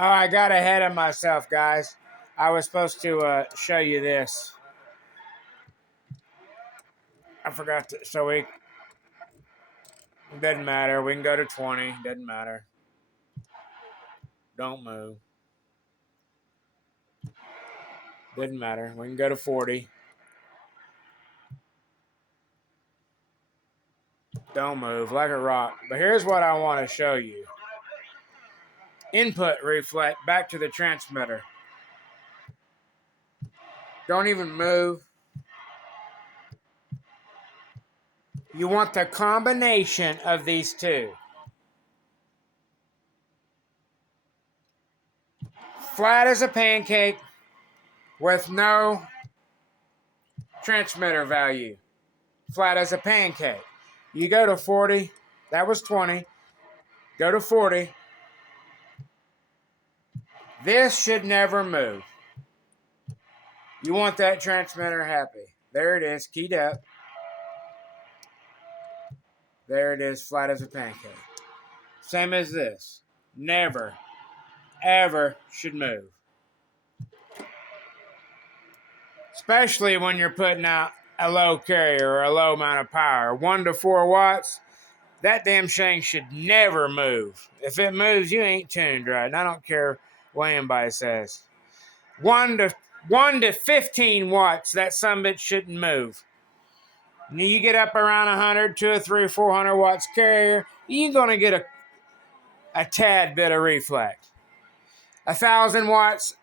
Oh, I got ahead of myself, guys. I was supposed to show you this. I forgot to. So we doesn't matter. We can go to 20. Doesn't matter. Don't move. Doesn't matter. We can go to 40. Don't move like a rock. But here's what I want to show you. Input reflect back to the transmitter. Don't even move. You want the combination of these two. Flat as a pancake with no transmitter value. Flat as a pancake. You go to 40. That was 20. Go to 40. This should never move. You want that transmitter happy. There it is, keyed up. There it is, flat as a pancake. Same as this. Never, ever should move. Especially when you're putting out a low carrier or a low amount of power. 1 to 4 watts, that damn thing should never move. If it moves, you ain't tuned right. And I don't care what anybody says. 1 to 15 watts, that sumbitch shouldn't move. Now you get up around 100, 200, 300, 400 watts carrier, you're going to get a tad bit of reflect. 1,000 watts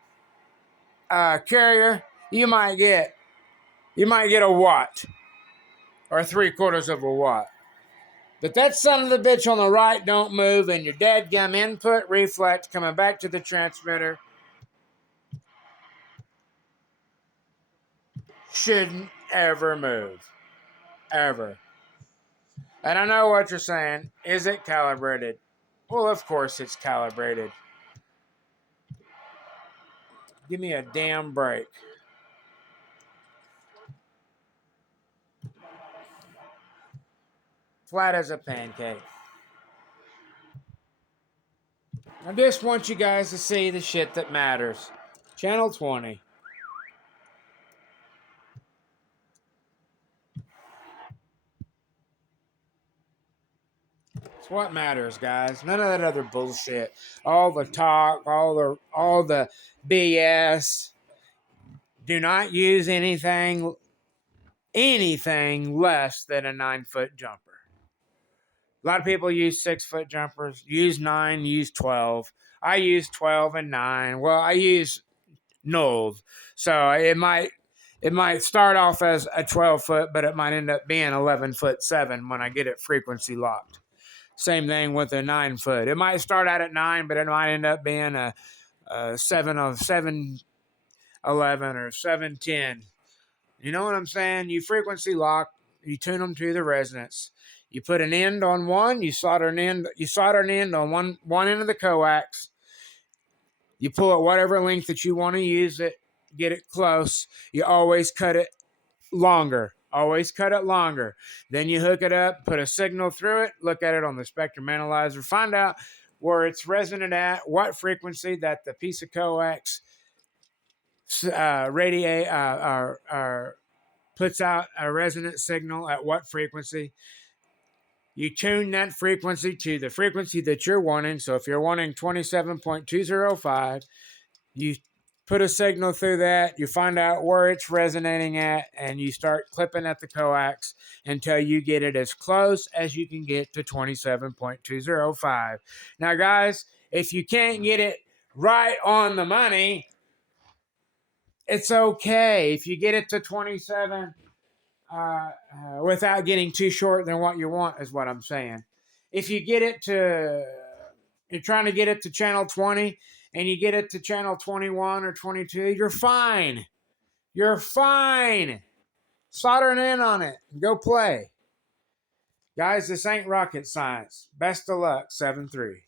carrier, you might get a watt or 3/4 of a watt. But that son of the bitch on the right don't move, and your dadgum input reflect coming back to the transmitter shouldn't ever move. Ever. And I know what you're saying. Is it calibrated? Well, of course it's calibrated. Give me a damn break. Flat as a pancake. I just want you guys to see the shit that matters. Channel 20. It's what matters, guys. None of that other bullshit. All the talk, all the BS. Do not use anything less than a 9-foot jumper. A lot of people use 6-foot jumpers. Use 9, use 12. I use 12 and 9. Well, I use nulls. So it might start off as a 12-foot, but it might end up being 11'7" when I get it frequency locked. Same thing with a 9-foot. It might start out at 9, but it might end up being a 7'11" or 7'10". You know what I'm saying? You frequency lock, you tune them to the resonance. You put an end on one, you solder an end on one end of the coax. You pull it whatever length that you want to use it, get it close. You always cut it longer. Always cut it longer. Then you hook it up, put a signal through it, look at it on the spectrum analyzer, find out where it's resonant at, what frequency that the piece of coax puts out a resonant signal at what frequency. You tune that frequency to the frequency that you're wanting. So if you're wanting 27.205, you put a signal through that, you find out where it's resonating at, and you start clipping at the coax until you get it as close as you can get to 27.205. Now, guys, if you can't get it right on the money, it's okay. If you get it to 27 without getting too short than what you want is what I'm saying. If you get it to, you're trying to get it to channel 20 and you get it to channel 21 or 22, you're fine. You're fine. Solder an in on it and go play. Guys, this ain't rocket science. Best of luck, 7-3.